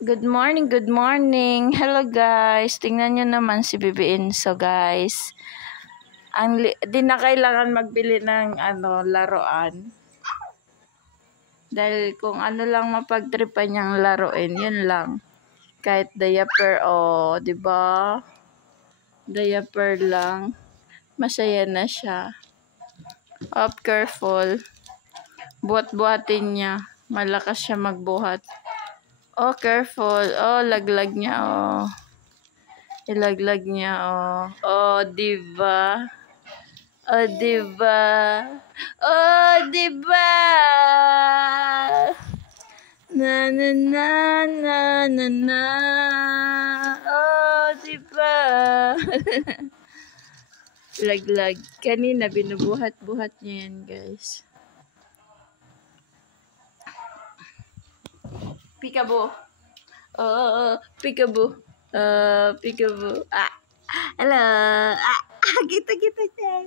Good morning, good morning. Hello guys. Tingnan nyo naman si Bibi Inso guys. Di na kailangan magbili ng laruan. Dahil kung ano lang mapagtripan niyang laruin, yun lang. Kahit diaper di ba? Diaper lang. Masaya na siya. Careful. Buhat-buhatin niya. Malakas siya magbuhat. Careful. Laglag niya, Ilaglag niya, diba? Diba? Diba? Na na na na na na. Diba? Laglag. Kanina binubuhat-buhat niya yan, guys. Peekaboo. Peekaboo. Peekaboo. Hello. Kita-kita dyan.